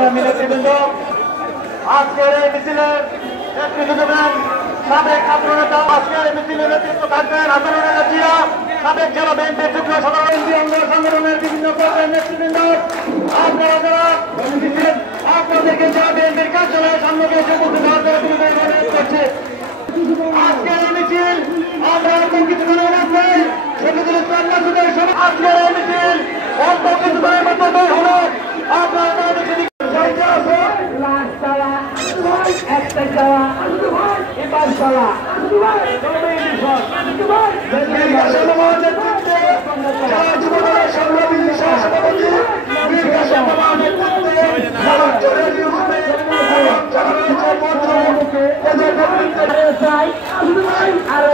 সংগ্রামী নেতৃবৃন্দ, আজকের এই মিছিলের নেতৃত্ব দেবেন সাবেক ছাত্র নেতা। আজকের এই মিছিলের নেতৃত্ব থাকবেন আন্দোলনের নেত্রীরা, সাবেক জেলা বিএনপির যুগ্ম সাধারণ সংগঠনের বিভিন্ন পর্যায়ের নেতৃবৃন্দ। আপনারা যারা আপনাদেরকে জেলা বিএনপির কার্যালয়ের সামনে এসে উপস্থিত হওয়ার জন্য অনুরোধ করছে। আজকের এই মিছিল আমরা কিছুক্ষণের মধ্যে শহীদুল ইসলাম মাসুদের আজকের এই মিছিল অল্প কিছুক্ষণের মধ্যে বের হলো। আপনারা একটা যাওয়া এবার চলা আরো